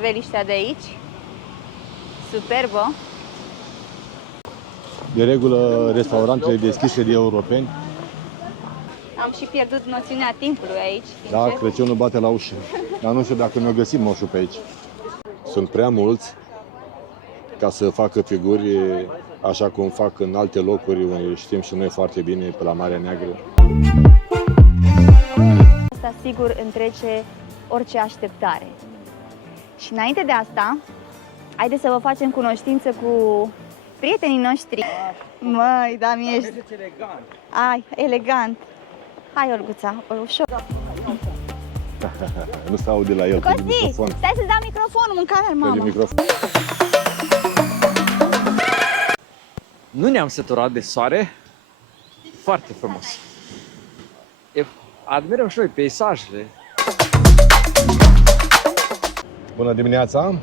Veliștea de aici. Superbă. De regulă, restaurantele deschise de europeni. Am și pierdut noțiunea timpului aici. Da, sincer. Crăciunul bate la ușă. Dar nu știu dacă ne-o găsim moșul pe aici. Sunt prea mulți ca să facă figuri așa cum fac în alte locuri unde știm și noi foarte bine, pe la Marea Neagră. Asta sigur întrece orice așteptare. Și înainte de asta, haideți să vă facem cunoștință cu prietenii noștri. Măi, da, mi-ești... Ai, elegant. Hai, Olguța, ușor. Nu se aude la el, pe Costi, microfon. stai să-ți dau microfonul, mâncare, Pe mamă. microfon. Nu ne-am săturat de soare. Foarte frumos. Admirăm și noi peisajele. Bună dimineața!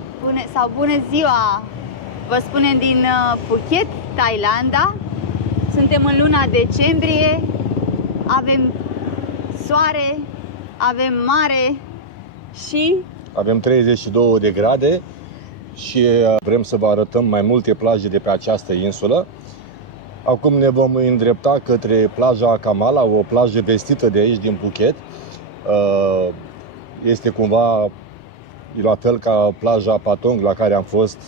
Bună ziua! Vă spunem din Phuket, Thailanda. Suntem în luna decembrie. Avem soare, avem mare și... Avem 32 de grade și vrem să vă arătăm mai multe plaje de pe această insulă. Acum ne vom îndrepta către plaja Kamala, o plajă vestită de aici, din Phuket. Este cumva la fel ca plaja Patong, la care am fost,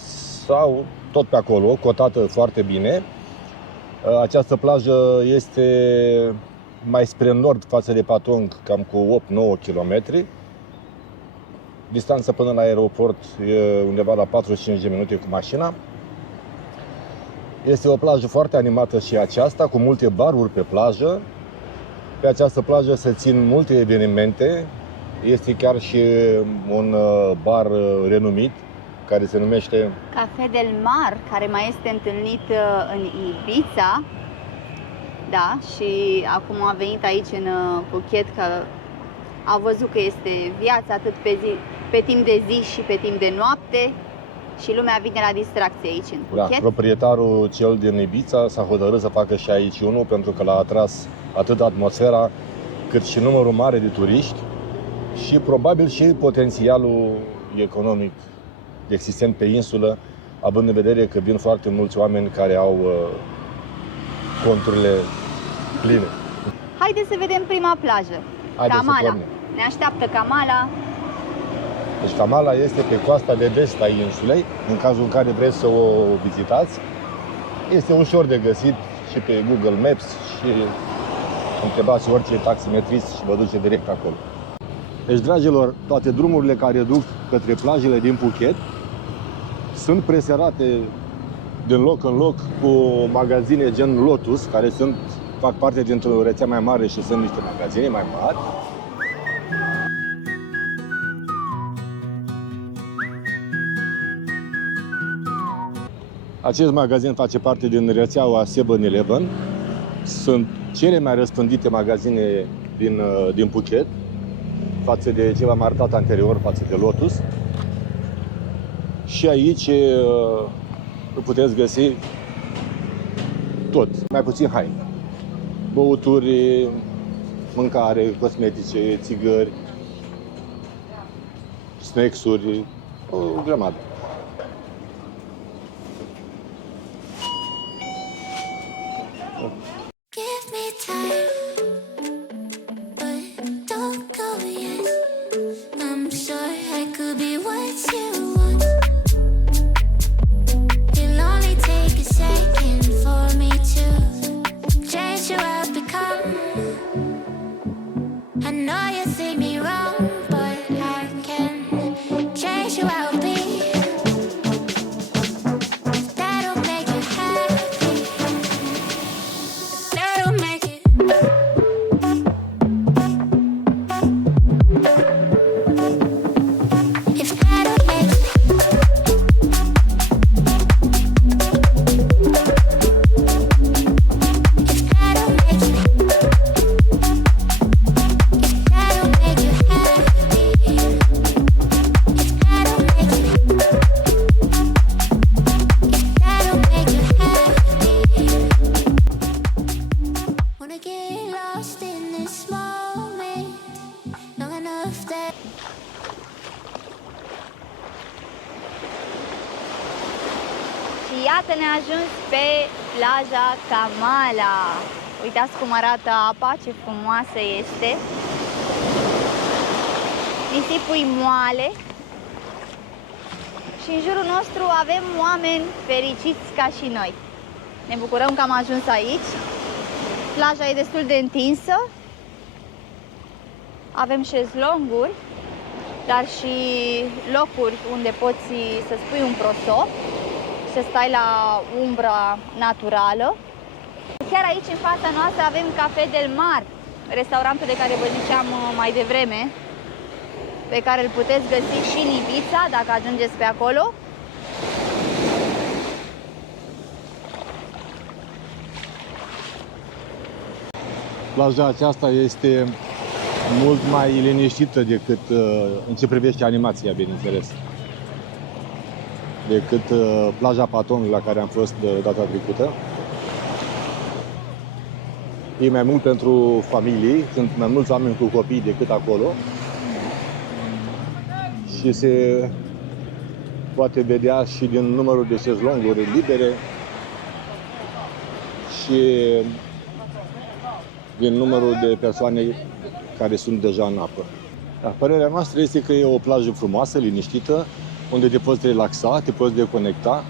sau tot pe acolo, cotată foarte bine. Această plajă este mai spre nord față de Patong, cam cu 8-9 km. Distanța până la aeroport e undeva la 45 de minute cu mașina. Este o plajă foarte animată și aceasta, cu multe baruri pe plajă. Pe această plajă se țin multe evenimente. Este chiar și un bar renumit, care se numește Café del Mar, care mai este întâlnit în Ibiza. Da, și acum a venit aici în Phuket, că a văzut că este viața atât pe timp de zi și pe timp de noapte. Și lumea vine la distracție aici în Phuket. Da, proprietarul cel din Ibiza s-a hotărât să facă și aici unul, pentru că l-a atras atât atmosfera, cât și numărul mare de turiști și probabil și potențialul economic existent pe insulă, având în vedere că vin foarte mulți oameni care au conturile pline. Haideți să vedem prima plajă. Haideți să Kamala. pornim. Ne așteaptă Kamala. Deci Kamala este pe coasta de vest a insulei, în cazul în care vreți să o vizitați. Este ușor de găsit și pe Google Maps și întrebați orice taximetrist și vă duce direct acolo. Deci, dragilor, toate drumurile care duc către plajele din Phuket sunt preserate din loc în loc cu magazine gen Lotus, care fac parte dintr-o rețea mai mare și sunt niște magazine mai mari. Acest magazin face parte din rețeaua 7-Eleven. Sunt cele mai răspândite magazine din Phuket, față de ce v-am arătat anterior, față de Lotus. Și aici puteți găsi tot, mai puțin haine. Băuturi, mâncare, cosmetice, țigări, snacks-uri, o grămadă. Give me time, but don't go yet. I'm sure I could be what you want. It'll only take a second for me to change who I've become. I know you see me wrong, but I can change who I'll be. iată ne-a ajuns pe plaja Camala. Uitați cum arată apa, ce frumoasă este. Nisipul e moale. Și în jurul nostru avem oameni fericiți ca și noi. Ne bucurăm că am ajuns aici. Plaja e destul de întinsă. Avem șezlonguri, dar și locuri unde poți să-ți pui un prosop, să stai la umbra naturală. Chiar aici, în fața noastră, avem Café del Mar, restaurantul de care vă ziceam mai devreme, pe care îl puteți găsi și în Ibiza, dacă ajungeți pe acolo. Plaja aceasta este mult mai liniștită decât în ce privește animația, bineînțeles, decât plaja Paton, la care am fost data trecută. E mai mult pentru familii, sunt mai mulți oameni cu copii decât acolo și se poate vedea și din numărul de șezlonguri libere și din numărul de persoane care sunt deja în apă. Dar părerea noastră este că e o plajă frumoasă, liniștită, unde te poți relaxa, te poți deconecta,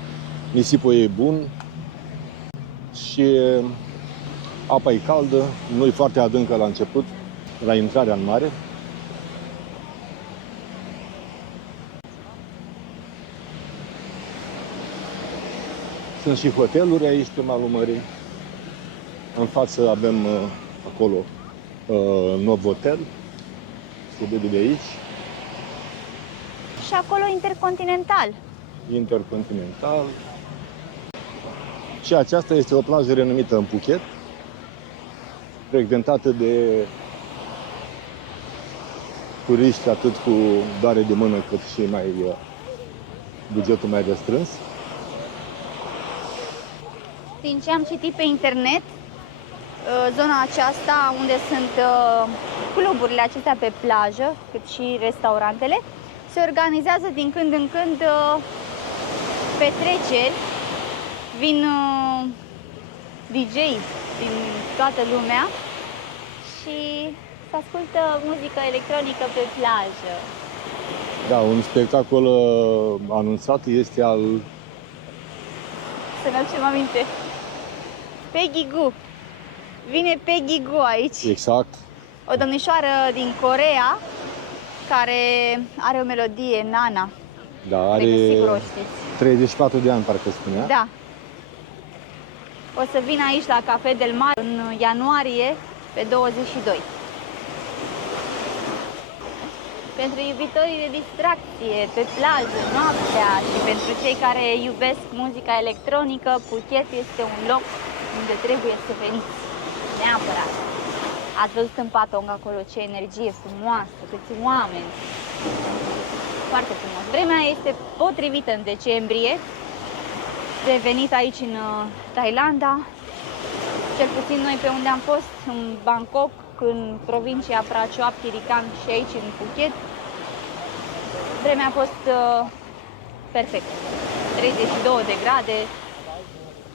nisipul e bun și apa e caldă, nu e foarte adâncă la început, la intrarea în mare. Sunt și hoteluri aici pe malul mării. În față avem acolo Novotel, se vede de aici. Și acolo Intercontinental. Intercontinental. Și aceasta este o plajă renumită în Phuket, frecventată de turiști atât cu doare de mână cât și mai bugetul mai restrâns. Din ce am citit pe internet, zona aceasta unde sunt cluburile acestea pe plajă, cât și restaurantele, se organizează din când în când petreceri, vin DJ din toată lumea și se ascultă muzică electronică pe plajă. Da, un spectacol anunțat este al... Să ne aducem aminte. Peggy Gou. Vine Peggy Gou aici. Exact. O domnișoară din Coreea care are o melodie, Nana. Da, Pe are sigur o știți. 34 de ani, parcă spunea. Da. O să vin aici la Café del Mar în ianuarie pe 22. Pentru iubitorii de distracție, pe plajă, noaptea și pentru cei care iubesc muzica electronică, Phuket este un loc unde trebuie să veniți. Neapărat. Ați văzut în Patong acolo ce energie frumoasă, câți oameni. Foarte frumos. Vremea este potrivită în decembrie. De venit aici în Thailanda. Cel puțin noi pe unde am fost, în Bangkok, în provincia Prachuap Khiri Khan și aici în Phuket, vremea a fost perfectă. 32 de grade,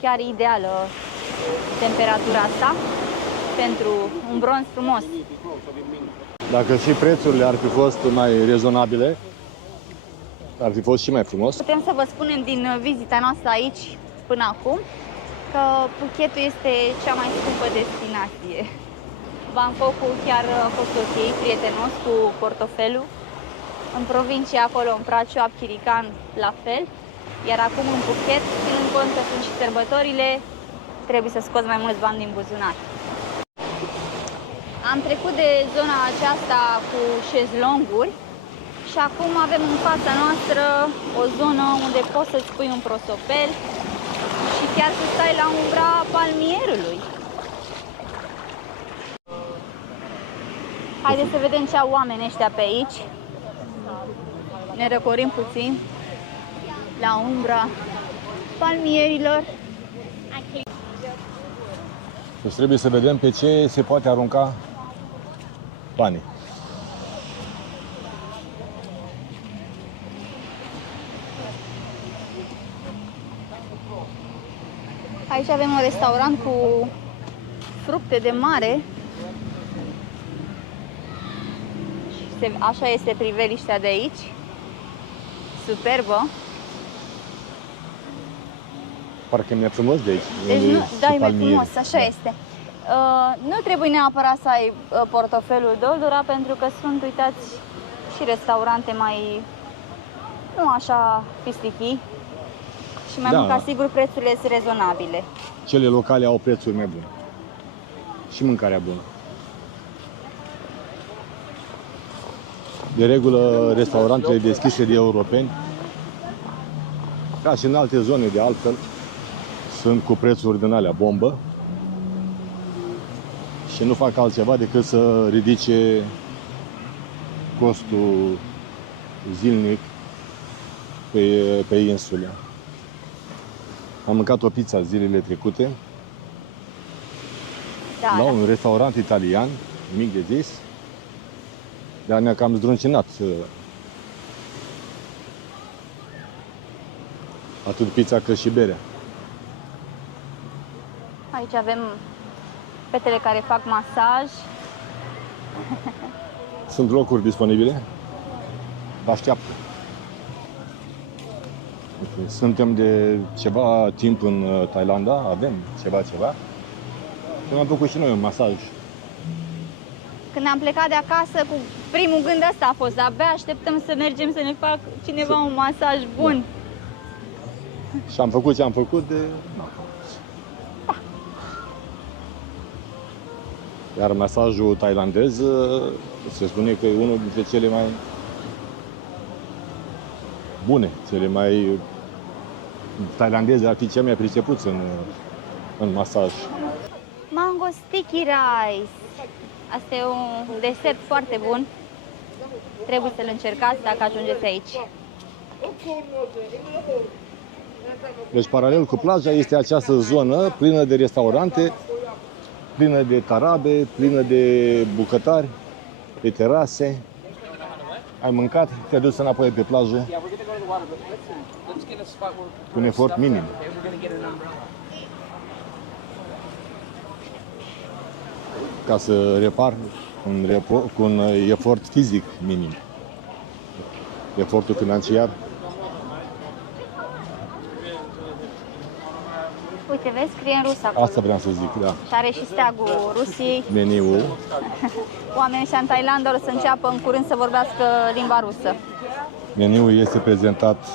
chiar ideală temperatura asta pentru un bronz frumos. Dacă și prețurile ar fi fost mai rezonabile, ar fi fost și mai frumos. Putem să vă spunem din vizita noastră aici până acum că Phuketul este cea mai scumpă destinație. Bangkokul chiar a fost ok, prietenos cu portofelul. În provincie, acolo, în Prachuap Khiri Khan, la fel. Iar acum în Phuket, ținând cont că sunt și sărbătorile, trebuie să scoți mai mulți bani din buzunar. Am trecut de zona aceasta cu șezlonguri și acum avem în fața noastră o zonă unde poți să-ți pui un prosopel și chiar să stai la umbra palmierului. Haideți să vedem ce au oamenii ăștia pe aici. Ne răcorim puțin la umbra palmierilor. Deci trebuie să vedem pe ce se poate arunca banii. Aici avem un restaurant cu fructe de mare. Și așa este priveliștea de aici. Superbă. Parcă mi-e frumos de aici. Deci unde nu, sunt da, e mai palmieri. frumos, așa este. Nu trebuie neapărat să ai portofelul doldura, pentru că sunt, uitați, și restaurante mai, nu așa pistichii. Și mai Da. mult ca sigur prețurile sunt rezonabile. Cele locale au prețuri mai bune. Și mâncarea bună. De regulă, restaurantele deschise de europeni, ca și în alte zone de altfel, sunt cu prețuri din alea bombă și nu fac altceva decât să ridice costul zilnic pe insule. Am mâncat o pizza zilele trecute Da, la da. un restaurant italian, mic de zis, dar ne-a cam zdruncinat atât pizza cât și berea. Aici avem fetele care fac masaj. Sunt locuri disponibile, vă așteaptă. Suntem de ceva timp în Thailanda, avem ceva. Și am făcut și noi un masaj. Când am plecat de acasă, cu primul gând ăsta a fost, abia așteptăm să mergem să ne facă cineva un masaj bun. Și am făcut ce am făcut de... Iar masajul thailandez se spune că e unul dintre cele mai bune, cele mai... Thailandezii ar fi cei mai pricepuți în masaj. Mango sticky rice. Asta e un desert foarte bun. Trebuie să-l încercați dacă ajungeți aici. Deci, paralel cu plaja, este această zonă plină de restaurante, plină de tarabe, plină de bucătari, de terase. Ai mâncat, te-ai dus înapoi pe plajă cu un efort minim. Ca să repar cu un efort fizic minim. Efortul financiar. Uite, vezi, scrie în rusă acolo. Asta vreau să zic, da. Și are și steagul Rusiei. Meniul. Oamenii ăștia în Thailanda o să înceapă în curând să vorbească limba rusă. Meniul este prezentat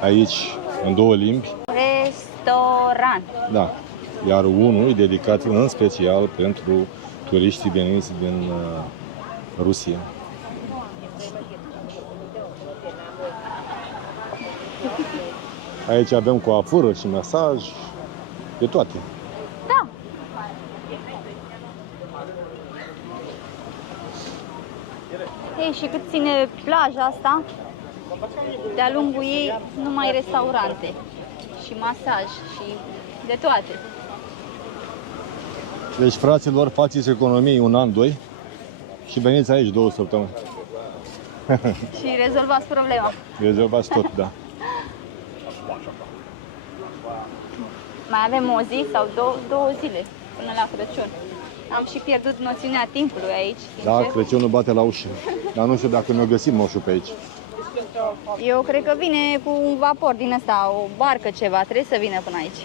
aici în două limbi. Restaurant. Da. Iar unul e dedicat în special pentru turiștii veniți din Rusia. Aici avem coafură și masaj, de toate. Da. Ei, și cât ține plaja asta, de-a lungul ei numai restaurante și masaj și de toate. Deci, fraților, faceți economii un an, doi și veniți aici 2 săptămâni. Și rezolvați problema. Rezolvați tot, da. Mai avem o zi sau două zile până la Crăciun. Am și pierdut noțiunea timpului aici, Da, sincer. Crăciunul bate la ușă. Dar nu știu dacă ne-o găsim moșul pe aici. Eu cred că vine cu un vapor din ăsta, o barcă ceva, trebuie să vină până aici.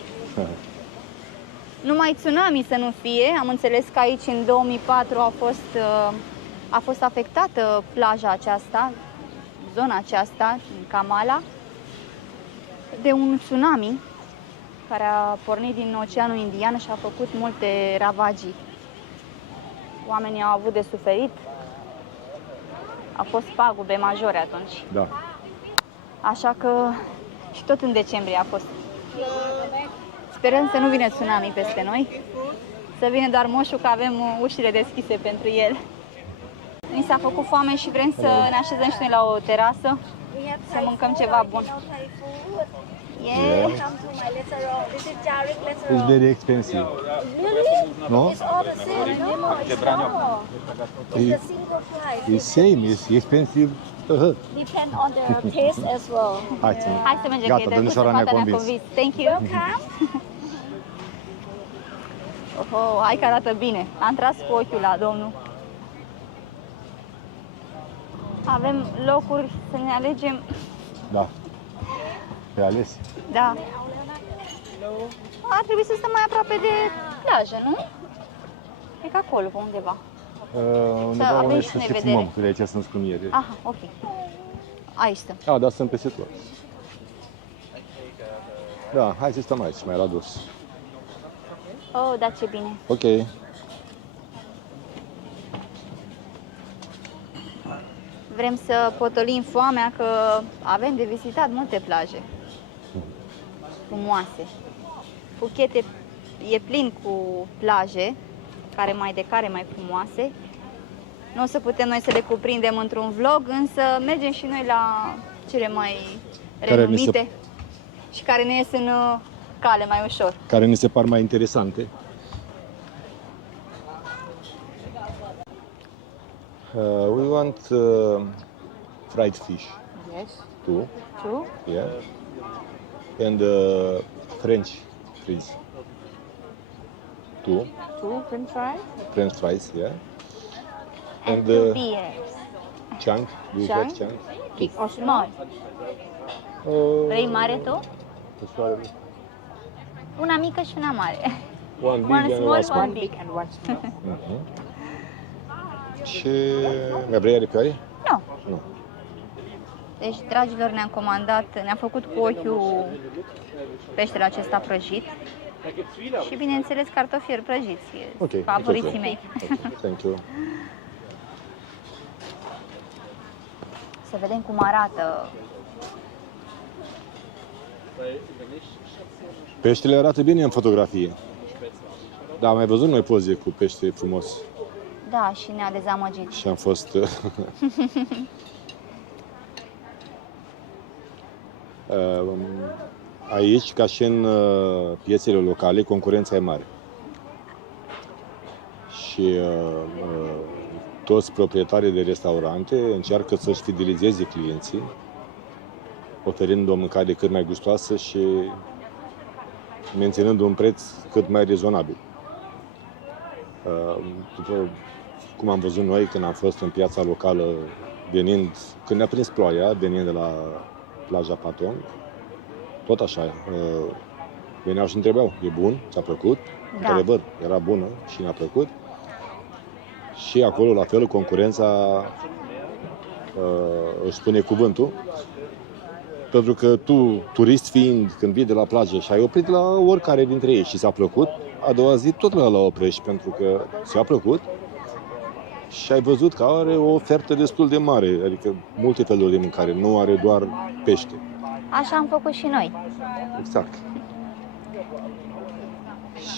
Numai tsunami să nu fie. Am înțeles că aici în 2004 a fost afectată plaja aceasta, zona aceasta, în Kamala, de un tsunami care a pornit din Oceanul Indian și a făcut multe ravagii. Oamenii au avut de suferit. Au fost pagube majore atunci. Da. Așa că și tot în decembrie a fost. Sperăm să nu vină tsunami peste noi, să vină doar moșul, că avem ușile deschise pentru el. Mi s-a făcut foame și vrem să ne așezăm și noi la o terasă, să mâncăm ceva bun. Yeah. Come to my restaurant. This is Jarik It's restaurant. very expensive. Really? No? It's all the same. No, it's not. It's the single price. It's same, it's expensive. Depend on the taste as well. Hai, Hai să mergem, Gata, că e drăguț, domnișoara ne-a fata ne-a convins. convins. Thank you. Oho, hai că arată bine. Am tras cu ochiul la domnul. Avem locuri să ne alegem. Da. Pe ales. Da. Ar trebui să stăm mai aproape de plajă, nu? E ca acolo, pe undeva. Undeva avem unde și să noi se vedere. fumăm, că de aici sunt scumiere. Aha, ok. Aici stăm. Da, sunt peste tot. Da, hai să stăm aici, mai la dos. Oh, da, ce bine. Ok. Vrem să potolim foamea că avem de vizitat multe plaje frumoase. Phuket e plin cu plaje, care mai frumoase. Nu o să putem noi să le cuprindem într-un vlog, însă mergem și noi la cele mai renumite și care ne ies în cale mai ușor. Care ni se par mai interesante. We want fried fish Yes. too, True? yeah, and French fries too, Two french fries? French fries, yeah, And And, two beers. chunk. Do you have Chunk? chunk? Big or small? Vrei mare tu? Una mică și una mare. One big One and small, one small. one big. And one small. Mhm. Și mai vrei aripioare? Nu. Nu. Deci, dragilor, ne-am făcut cu ochiul peștele acesta prăjit și, bineînțeles, cartofieri prăjiți. Ok, Favoriții it's ok. mei. Ok, thank you. Să vedem cum arată. Peștele arată bine în fotografie. Da, am mai văzut noi poze cu pește frumos Da, și ne-a dezamăgit. și am fost... Aici, ca și în piețele locale, concurența e mare. Și toți proprietarii de restaurante încearcă să-și fidelizeze clienții, oferind o mâncare cât mai gustoasă și menținând un preț cât mai rezonabil. După cum am văzut noi când am fost în piața locală, când ne-a prins ploaia, venind de la plaja Patong, tot așa, veneau și întrebau, e bun? Ți-a plăcut? Da. Într-adevăr, era bună și ne-a plăcut. Și acolo, la fel, concurența își spune cuvântul. Pentru că tu, turist fiind, când vii de la plajă și ai oprit la oricare dintre ei și ți-a plăcut, a doua zi tot la oprești, pentru că ți-a plăcut și ai văzut că are o ofertă destul de mare, adică multe feluri de mâncare, nu are doar pește. Așa am făcut și noi. Exact.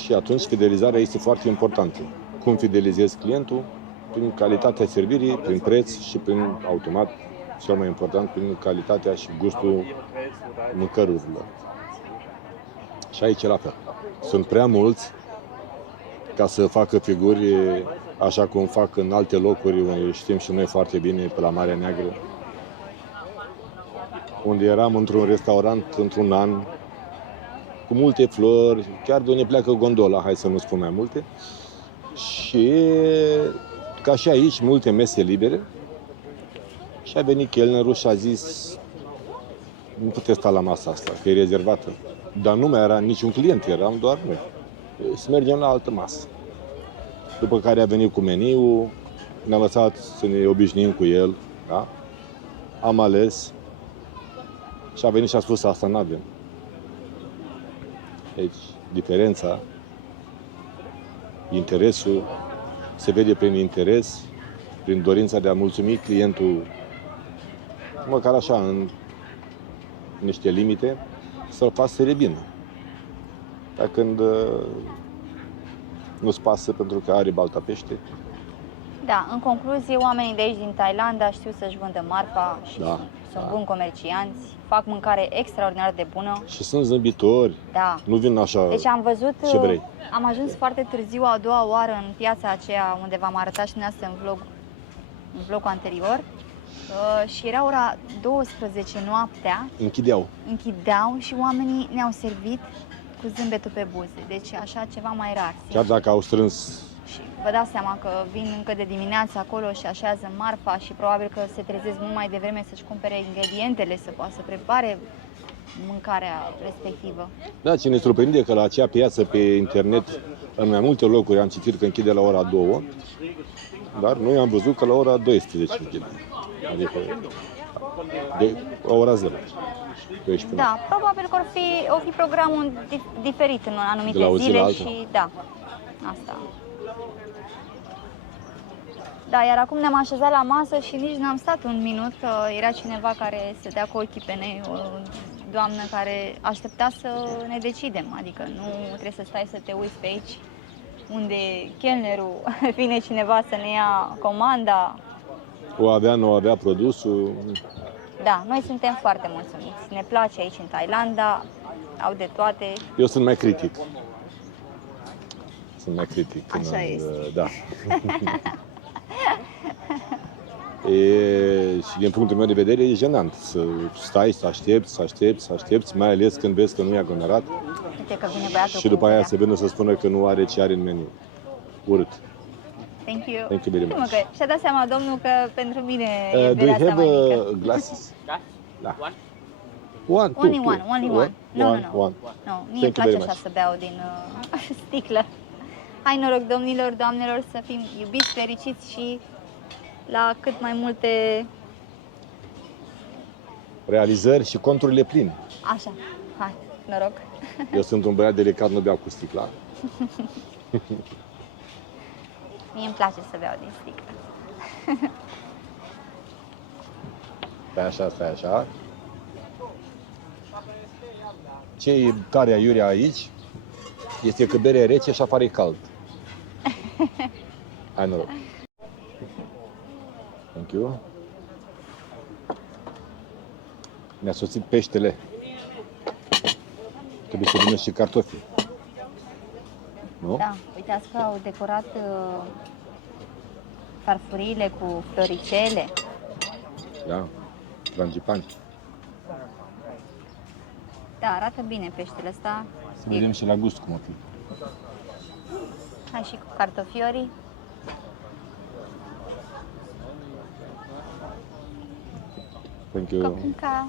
Și atunci fidelizarea este foarte importantă. Cum fidelizezi clientul? Prin calitatea servirii, prin preț și prin automat, cel mai important, prin calitatea și gustul mâncărurilor. Și aici e la fel. Sunt prea mulți ca să facă figuri așa cum fac în alte locuri, unde știm și noi foarte bine, pe la Marea Neagră, unde eram într-un restaurant într-un an, cu multe flori, chiar de unde pleacă gondola, hai să nu spun mai multe, și ca și aici, multe mese libere, și a venit chelnerul și a zis, nu puteți sta la masa asta, că e rezervată. Dar nu mai era niciun client, eram doar noi. Să mergem la altă masă. După care a venit cu meniul, ne-a lăsat să ne obișnuim cu el, da? Am ales și a venit și a spus, asta n-avem. Deci, diferența, interesul, se vede prin interes, prin dorința de a mulțumi clientul, măcar așa, în niște limite, să-l faci să revină. Dar când nu-ți pasă pentru că are balta pește, Da, în concluzie, oamenii de aici din Thailanda știu să-și vândă marfa și Da, sunt da. buni comercianți, fac mâncare extraordinar de bună. și sunt zâmbitori, Da. nu vin așa. Deci am văzut, Ce vrei? am ajuns foarte târziu a doua oară în piața aceea unde v-am arătat și dumneavoastră în vlogul anterior și era ora 12 noaptea, Închideau. închideau și oamenii ne-au servit cu zâmbetul pe buze, deci așa ceva mai rar. Chiar dacă au strâns, Și vă dați seama că vin încă de dimineață acolo și așează marfa și probabil că se trezesc mult mai devreme să-și cumpere ingredientele, să poată să prepare mâncarea respectivă. da, ce ne surprinde că la acea piață pe internet, în mai multe locuri am citit că închide la ora 2, dar noi am văzut că la ora 12 închide. Adică de la ora 0. 12. Da, probabil că o fi programul diferit în anumite De la o zi la zile alta. și da, asta. Da, iar acum ne-am așezat la masă și nici n-am stat un minut, că era cineva care stătea cu ochii pe noi, o doamnă care aștepta să ne decidem, adică nu trebuie să stai să te uiți pe aici unde chelnerul vine cineva să ne ia comanda. O avea, nu avea produsul. Da, noi suntem foarte mulțumiți, ne place aici în Thailanda, au de toate. Eu sunt mai critic. Sunt mai critic. Așa este. Da. Și din punctul meu de vedere e jenant să stai, să aștepți, mai ales când vezi că nu e aglomerat Uite că vine băiatul și cu după aia bărea. se vină să spună că nu are ce are în meniu. Urât. Thank you. Thank you very Știu, much. mă, că și-a dat seama domnul că pentru mine e Do you berea asta have mai mică. glasses? Da. One, two, Only two. one, only one. No, One, no, no. one. No, mie Thank îmi you place very așa much. să beau din sticlă. Hai noroc, domnilor, doamnelor, să fim iubiți, fericiți și la cât mai multe... Realizări și conturile pline. Așa, hai, noroc. Eu sunt un băiat delicat, nu beau cu sticla. Mie îmi place să beau din sticlă. Stai așa. Ce e tare aiurea aici este că berea e rece și afară e cald. Hai noroc. Thank you. Mi-a sosit peștele. Trebuie să vină și cartofi. Nu? Da, uitați că au decorat farfuriile cu floricele. Da. Frangipani. Da, arată bine peștele ăsta. Să vedem și la gust cum o fi. Hai și cu cartofiorii. Thank you. Căpânca.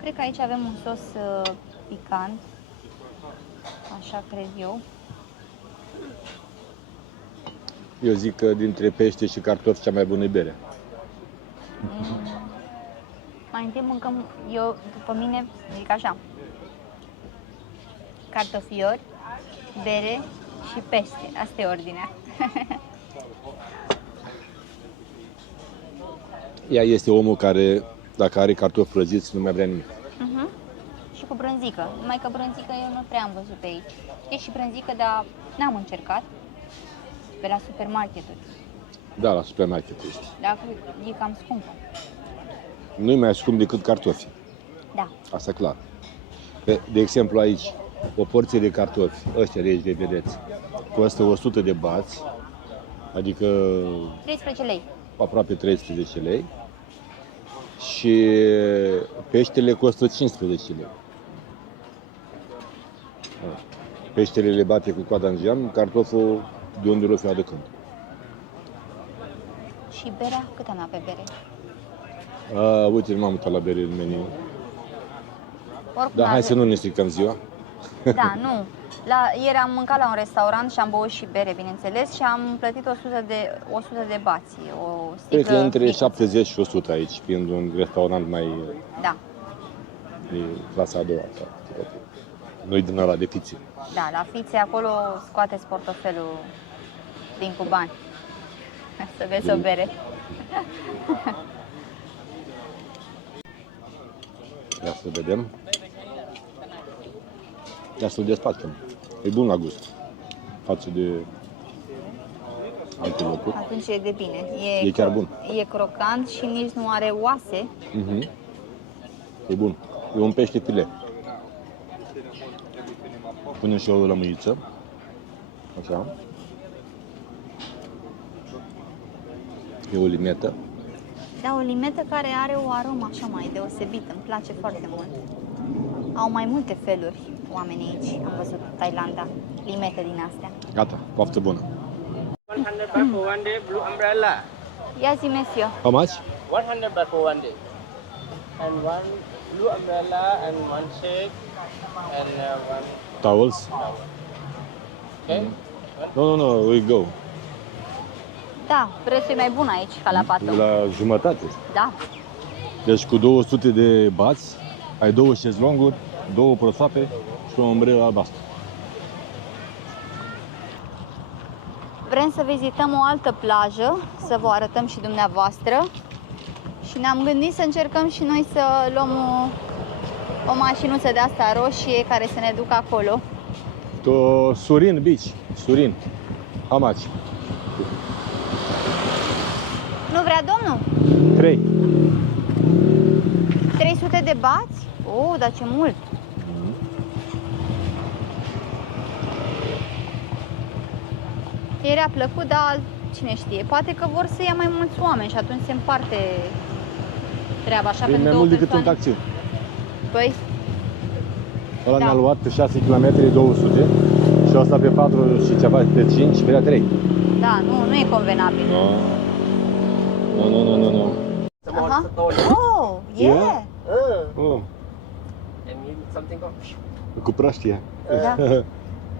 Cred că aici avem un sos picant. Așa cred eu. Eu zic că dintre pește și cartofi cea mai bună e berea. Mai întâi mâncăm, eu, după mine, zic așa, cartofiori, bere și pește. Asta e ordinea. Ea este omul care, dacă are cartofi prăjiți, nu mai vrea nimic. Și cu brânzică. Numai că brânzică eu nu prea am văzut pe aici. E și brânzică, dar n-am încercat. Pe la supermarketuri. Da, la supermarket este. Dar e cam scumpă. Nu e mai scump decât cartofi. Da. Asta clar. De exemplu aici, o porție de cartofi, ăștia de aici de vedeți, costă 100 de bați, adică 13 lei. aproape 13 lei. Și peștele costă 15 lei. Peștele le bate cu coada în geam, cartoful de unde l-o fi adăcând. Și berea? Cât am pe bere? Uite, nu m-am uitat la bere în meniu. Oricum Dar hai să nu ne stricăm ziua. Da, nu. Ieri am mâncat la un restaurant și am băut și bere, bineînțeles, și am plătit 100 de bați. O sticlă Cred că între mică. 70 și 100 aici, fiind un restaurant mai Da, de clasa a doua. Nu-i din ăla de fițe. da, la fițe acolo scoateți portofelul din cu bani. Să beți o bere. Ia să vedem. Ia să-l despacem. E bun la gust. Față de alte locuri. Atunci e de bine. E chiar bun. E crocant și nici nu are oase. Mhm. E bun. E un pește filet. Punem și o lămâiță. Așa. E o limetă. Da, o limetă care are o aromă așa mai deosebită, îmi place foarte mult. Au mai multe feluri oamenii aici, am văzut Thailanda, limete din astea. Gata, poftă bună. 100 baht for one day, blue umbrella. Ia zi, Mesio. How much? 100 baht for one day. And one blue umbrella and one shake and one Towels? towel. Okay? No, we go. Da, prețul e mai bun aici ca la Pato. La jumătate. Da. Deci cu 200 de bați, ai 2 șezlonguri, 2 prosoape și o umbrelă albastră. Vrem să vizităm o altă plajă, să vă arătăm și dumneavoastră. Și ne-am gândit să încercăm și noi să luăm o mașinuță de asta roșie care să ne ducă acolo. Surin Beach, Surin. How much? Nu vrea domnul? 3. 300 de bați? Oh, dar ce mult! Ieri a plăcut, dar cine știe, poate că vor să ia mai mulți oameni și atunci se împarte treaba așa E pentru mai două mult decât un persoane. taxi. Păi, Ăla Da. ne-a luat pe 6 km 200 și ăsta pe 4 și ceva de 5 vrea 3. da, nu e convenabil. No. Aha. Oh, yeah! Oh, And you something got cu praștia. Da.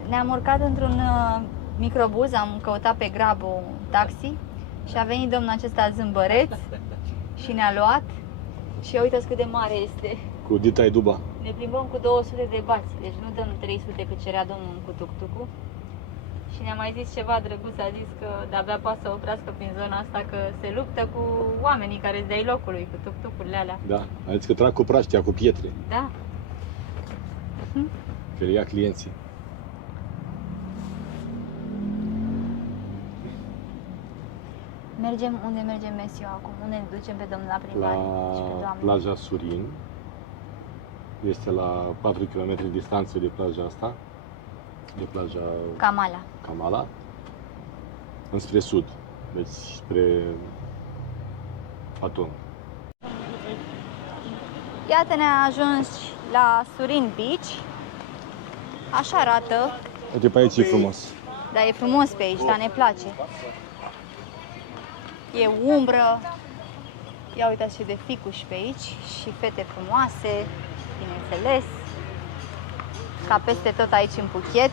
Ne-am urcat într-un microbuz, am căutat pe Grab un taxi și a venit domnul acesta zâmbăreț și ne-a luat și uitați cât de mare este. Cu Dita Duba. Ne plimbăm cu 200 de bați, deci nu dăm 300 cât cerea domnul cu tuk-tucul. Și ne-a mai zis ceva drăguț, a zis că de-abia poate să oprească prin zona asta, că se luptă cu oamenii care îți dai locului, cu tuk-tucurile alea. Da, a zis că trag cu praștia, cu pietre, Da. că le ia clienții. Mergem, unde mergem Mesio acum? Unde ne ducem pe domnul la La plimbare și pe doamne? plaja Surin. Este la 4 km distanță de plaja asta, de plaja Kamala. Kamala, înspre sud, deci spre Patong. Iată, ne-a ajuns la Surin Beach. Așa arată. Uite, pe aici e frumos. Dar e frumos pe aici, dar ne place. E umbră. Ia uitați și de ficuși pe aici și fete frumoase, bineînțeles. Ca peste tot aici în Phuket.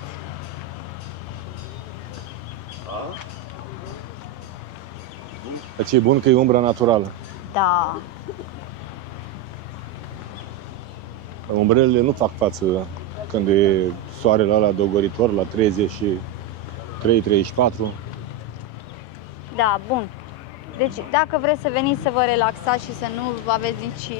Deci e bun că e umbra naturală. Da. Umbrelele nu fac față când e soarele ăla dogoritor la 33-34. Da, bun. Deci, dacă vreți să veniți să vă relaxați și să nu aveți nici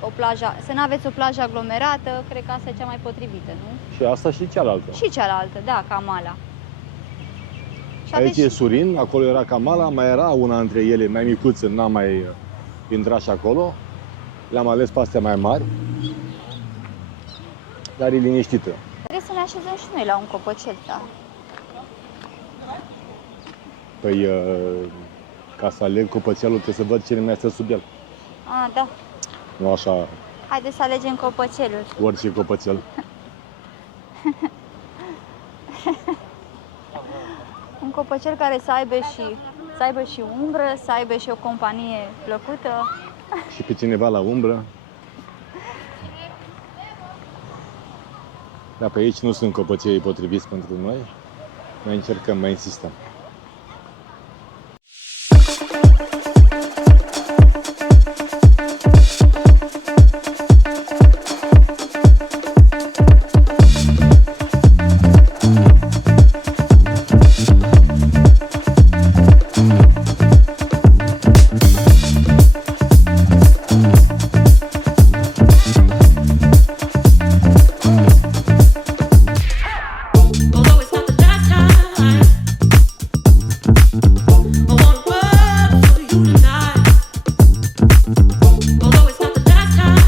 o plajă, să nu aveți o plajă aglomerată, cred că asta e cea mai potrivită, nu? Și asta și cealaltă. Și cealaltă, da, Kamala. Și Aici aveți e Surin, acolo era Kamala, mai era una între ele mai micuță, n-am mai intrat și acolo. Le-am ales pe astea mai mari, dar e liniștită. Trebuie să ne așezăm și noi la un copăcel, da. Păi, ca să aleg copăcelul, trebuie să văd cine mai stă sub el. Ah, da. Nu așa, Haideți să alegem copăcelul. orice copăcel. Un copăcel care să aibă și umbră, să aibă și o companie plăcută. Și pe cineva la umbră. Dar pe aici nu sunt copăcelii potriviți pentru noi. Mai încercăm, mai insistăm. Although it's not the last time, I want words for you tonight. Although it's not the last time,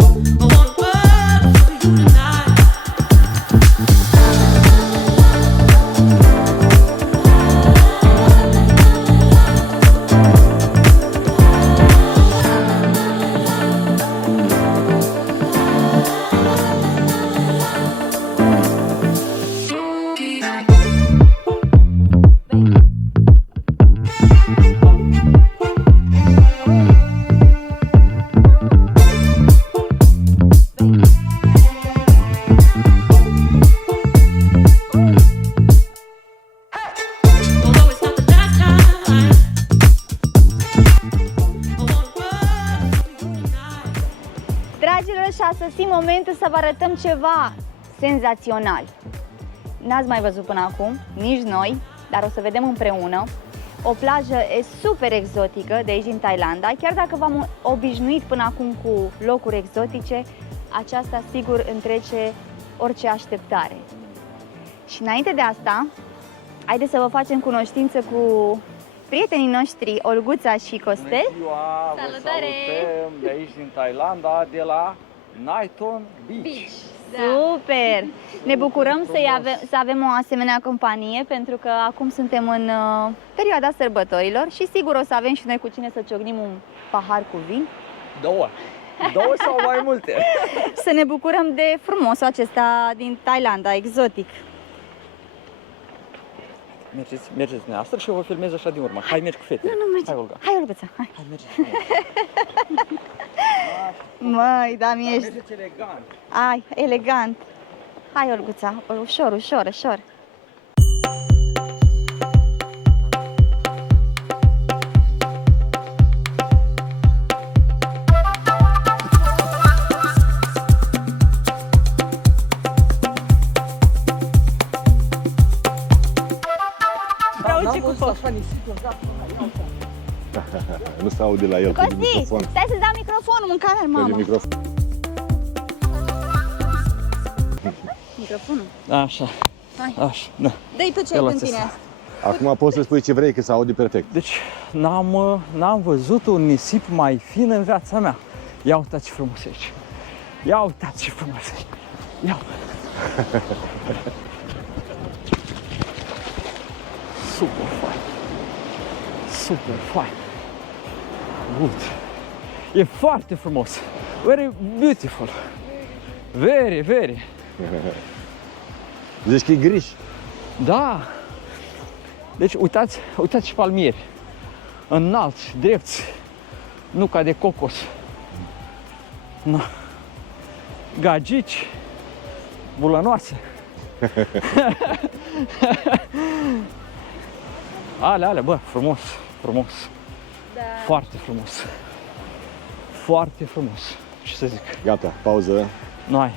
I want words for you tonight. sosit momentul să vă arătăm ceva senzațional. N-ați mai văzut până acum, nici noi, dar o să vedem împreună. O plajă e super exotică de aici din Thailanda. Chiar dacă v-am obișnuit până acum cu locuri exotice, aceasta sigur întrece orice așteptare. Și înainte de asta, haideți să vă facem cunoștință cu prietenii noștri, Olguța și Costel. Bună ziua! Salutare! Vă salutăm de aici din Thailanda, de la Naiton Beach. Super! Ne bucurăm să avem o asemenea companie, pentru că acum suntem în perioada sărbătorilor și sigur o să avem și noi cu cine să ciocnim un pahar cu vin. Două sau mai multe. Să ne bucurăm de frumosul acesta din Thailanda, exotic. Mergeți dumneavoastră și eu vă filmez așa din urmă. Hai, mergi cu fetele. Nu, mergi. Hai, Olga. Hai, Olguța, hai. Hai, mergeți. Măi, da, mi ești. Mergeți elegant. Ai, elegant. Hai, Olguța, ușor, ușor, ușor. Nu se aude la el cu Costi, microfon. stai să-ți dau microfonul, mâncare, Pe mamă. Microfonul. Așa. Hai. Așa, da. Dă-i tu ce ai Ia în luați tine. asta. Acum poți să spui ce vrei, că se aude perfect. Deci, n-am văzut un nisip mai fin în viața mea. Ia uitați ce frumos e aici. Ia uitați ce frumos e. Ia. Super fain. Super fain. Good. E foarte frumos. Very beautiful. Very, very. Zici că e griș. Da. Deci uitați și palmieri. Înalți, drepți. Nu ca de cocos. Na. Gagici. Bulănoase. Ale, bă, frumos. Da. Foarte frumos. Foarte frumos. Ce să zic? Gata, pauză. Noi.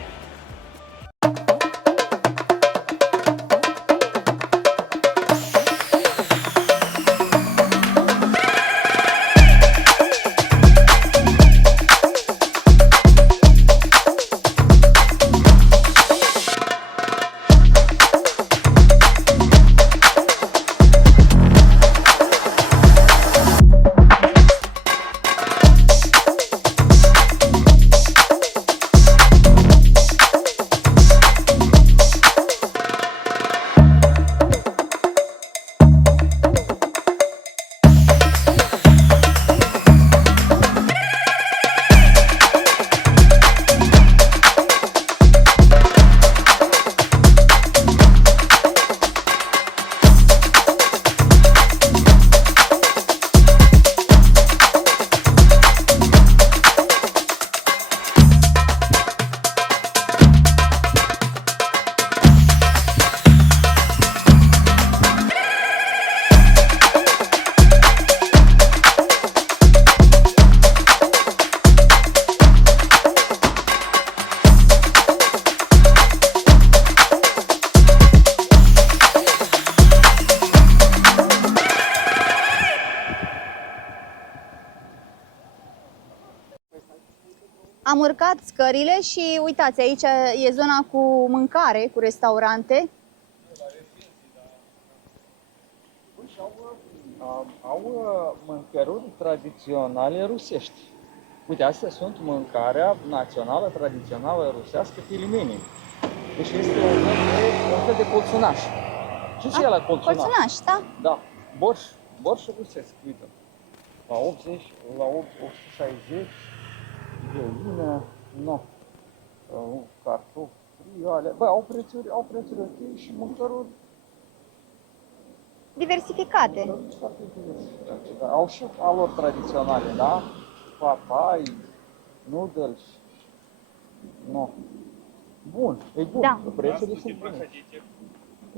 Am urcat scările și uitați, aici e zona cu mâncare, cu restaurante. Au mâncăruri tradiționale rusești. Uite, astea sunt mâncarea națională, tradițională rusească, pilimenii. Deci este un fel de colțunaș. Ce e la colțunaș? Colțunaș, da? Da, borș rusesc, uite. La 80, la 860, violină, nu. Cartofi, ale. Bă, au prețuri ok și mâncăruri Diversificate. foarte diversificate. Da. Au și a lor tradiționale, da? Papai, noodles. Nu. Bun, e bun. Da. Prețurile sunt bune.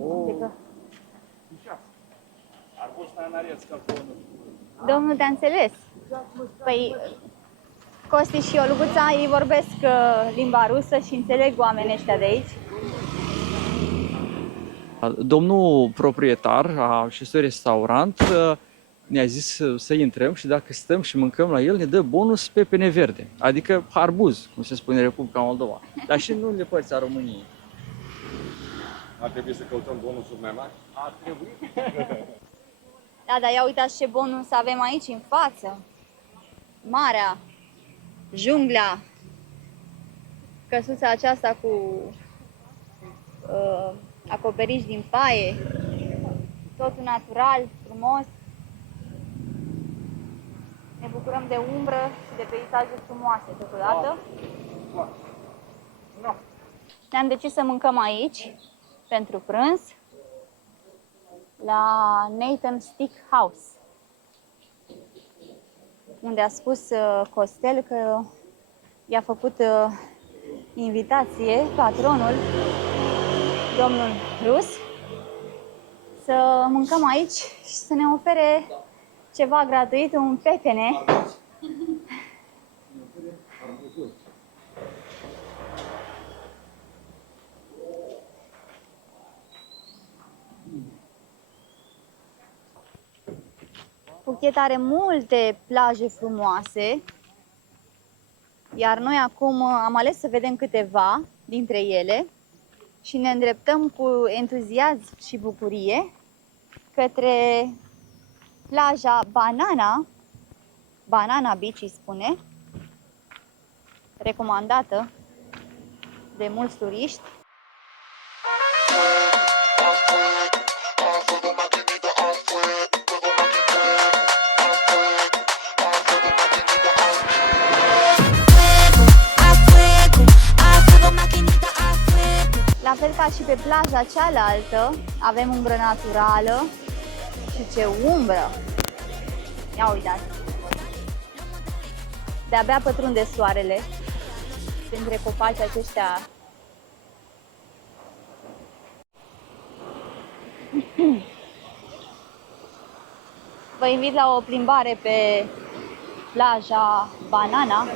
Oh. Domnul, te-a înțeles. Păi, Costi și Olguța, ei vorbesc limba rusă și înțeleg oamenii ăștia de aici. Domnul proprietar a acestui restaurant ne-a zis să intrăm și dacă stăm și mâncăm la el, ne dă bonus pe pene verde, adică harbuz, cum se spune în Republica Moldova, dar și în unele părți a României. Ar trebui să căutăm bonusuri mai mari? Ar trebui. Da, dar ia uitați ce bonus avem aici în față. Marea, jungla, căsuța aceasta cu acoperiș din paie, totul natural, frumos. Ne bucurăm de umbră și de peisaje frumoase totodată. Ne-am decis să mâncăm aici, pentru prânz, la Nathan Stick House, unde a spus Costel că i-a făcut invitație patronul, domnul Rus, să mâncăm aici și să ne ofere ceva gratuit, un pepene. Phuket are multe plaje frumoase, iar noi acum am ales să vedem câteva dintre ele și ne îndreptăm cu entuziasm și bucurie către plaja Banana Beach îi spune, recomandată de mulți turiști. La fel ca și pe plaja cealaltă, avem umbră naturală și ce umbră! Ia uitați! De-abia pătrunde soarele printre copacii aceștia. Vă invit la o plimbare pe plaja Banana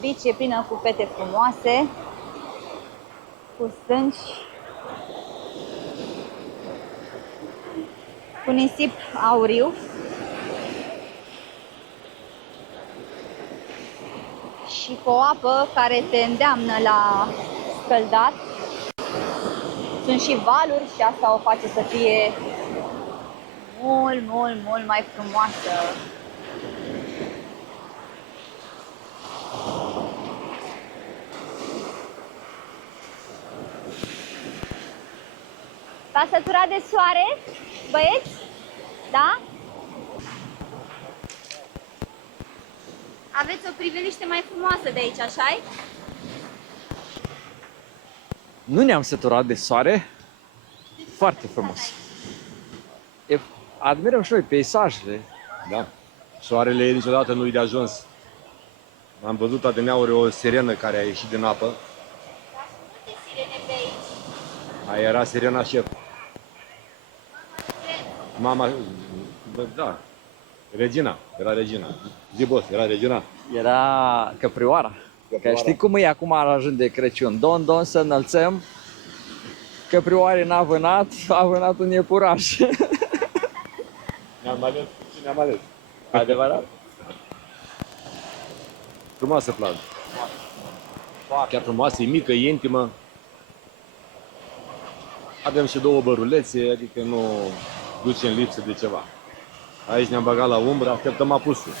Beach, e plină cu fete frumoase, cu stânci, cu nisip auriu și cu o apă care te îndeamnă la scăldat. Sunt și valuri și asta o face să fie mult mai frumoasă. V-ați săturat de soare, băieți? Da? Aveți o priveliște mai frumoasă de aici, așa-i? Nu ne-am săturat de soare, foarte frumos. Admirăm și noi peisajele. Da. Soarele niciodată nu-i de ajuns. Am văzut adineauri o sirenă care a ieșit din apă. Dar sunt multe sirene pe aici. Aia era sirena șef. Mama, da, Regina, era Regina. Zi, boss, era Regina. Era căprioara. Că știi cum e acum ajung de Crăciun. Don, să înălțăm. Căprioare n-a vânat, a vânat un iepuraș. Ne-am ales, cine am ales? Adevărat? Frumoasă plajă. Chiar frumoasă, e mică, e intimă. Avem și două bărulețe, adică nu duce în lipsă de ceva. Aici ne-am băgat la umbră, așteptăm apusul.